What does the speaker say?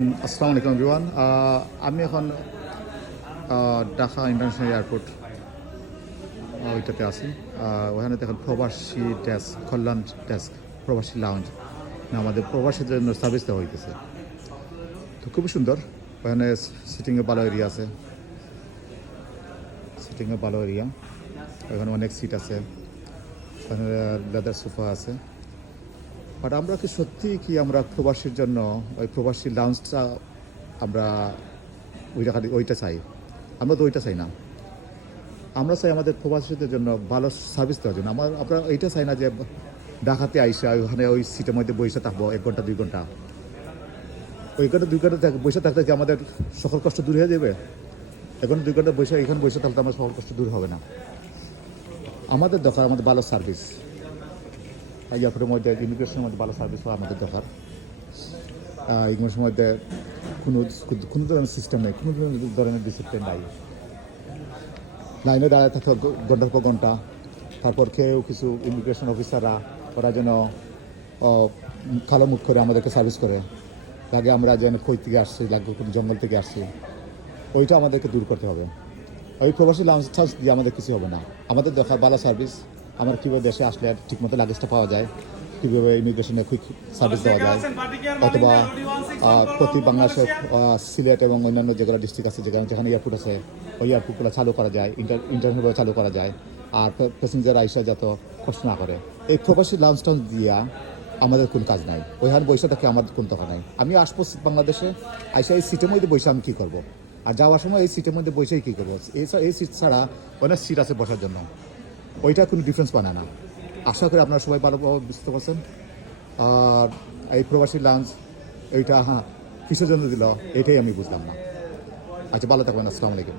আসসালামু আলাইকুম এভরিওয়ান। আমি এখন ঢাকা ইন্টারন্যাশনাল এয়ারপোর্ট ওইটাতে আছি। ওখানে এখন প্রবাসী ডেস্ক, কল্যাণ ডেস্ক, প্রবাসী লাউঞ্জ আমাদের প্রবাসীদের জন্য সার্ভিস দেওয়া হইতেছে। তো খুবই সুন্দর। ওখানে সিটিংয়ে ভালো এরিয়া আছে, সিটিংয়ে ভালো এরিয়া। ওখানে অনেক সিট আছে, ওখানে লেদার সোফা আছে। বাট আমরা কি সত্যি কি আমরা প্রবাসীর জন্য ওই প্রবাসী লাউঞ্জটা আমরা ওইটা চাই? আমরা তো ওইটা চাই না। আমরা চাই আমাদের প্রবাসীদের জন্য ভালো সার্ভিস দেওয়ার জন্য। আমরা এইটা চাই না যে ঢাকাতে আইসা ওখানে ওই সিটের মধ্যে বসে থাকবো 1 ঘন্টা 2 ঘন্টা। ওই ঘন্টা 2 ঘন্টা বসে থাকতে কি আমাদের সকল কষ্ট দূর হয়ে যাবে? 1 ঘন্টা 2 ঘন্টা এখানে বসে থাকলে আমার সকল কষ্ট দূর হবে না। আমাদের দরকার আমাদের ভালো সার্ভিস। এয়ারপোর্টের মধ্যে ইমিগ্রেশনের মধ্যে ভালো সার্ভিস হওয়া আমাদের দরকার। ইমিগ্রেশনের মধ্যে কোনো ধরনের সিস্টেম নেই, কোনো ধরনের ডিসিপ্লিন নাই। লাইনে দাঁড়ায় থাকতে ঘন্টার পর ঘন্টা। তারপর কেউ কিছু ইমিগ্রেশন অফিসাররা ওরা যেন কালো মুখ করে আমাদেরকে সার্ভিস করে, লাগে আমরা যেন কই থেকে আসছি, লাগবে কোনো জঙ্গল থেকে আসছি। ওইটা আমাদেরকে দূর করতে হবে। ওই প্রবাসী লাউঞ্জ দিয়ে আমাদের কিছু হবে না। আমাদের দরকার ভালো সার্ভিস। আমরা কীভাবে দেশে আসলে ঠিকমতো লাগেজটা পাওয়া যায়, কীভাবে ইমিগ্রেশনে কুইক সার্ভিস দেওয়া যায়, অথবা প্রতি বাংলাদেশের সিলেট এবং অন্যান্য যেগুলো ডিস্ট্রিক্ট আছে যেখানে এয়ারপোর্ট আছে ওই এয়ারপোর্টগুলো চালু করা যায়, ইন্টারনেটভাবে চালু করা যায়, আর প্যাসেঞ্জার আইসা যত কষ্ট না করে। এই প্রবাসী লাউঞ্জ টাউঞ্জ দিয়া আমাদের কোনো কাজ নাই। ওইখানে বৈশা থাকে আমাদের কোনো দরকার নাই। আমি আসবো বাংলাদেশে, আইসা এই সিটের মধ্যে বসে আমি কী করবো? আর যাওয়ার সময় এই সিটের মধ্যে বসেই কী করবো? এই সিট ছাড়া অনেক সিট আছে বসার জন্য, ওইটা কোনো ডিফারেন্স বানায় না। আশা করি আপনারা সবাই ভালোভাবে বুঝতে পারছেন। আর এই প্রবাসী লাঞ্চ এইটা কিসের জন্য দিল এটাই আমি বুঝলাম না। আচ্ছা, ভালো থাকবেন। আসসালামু আলাইকুম।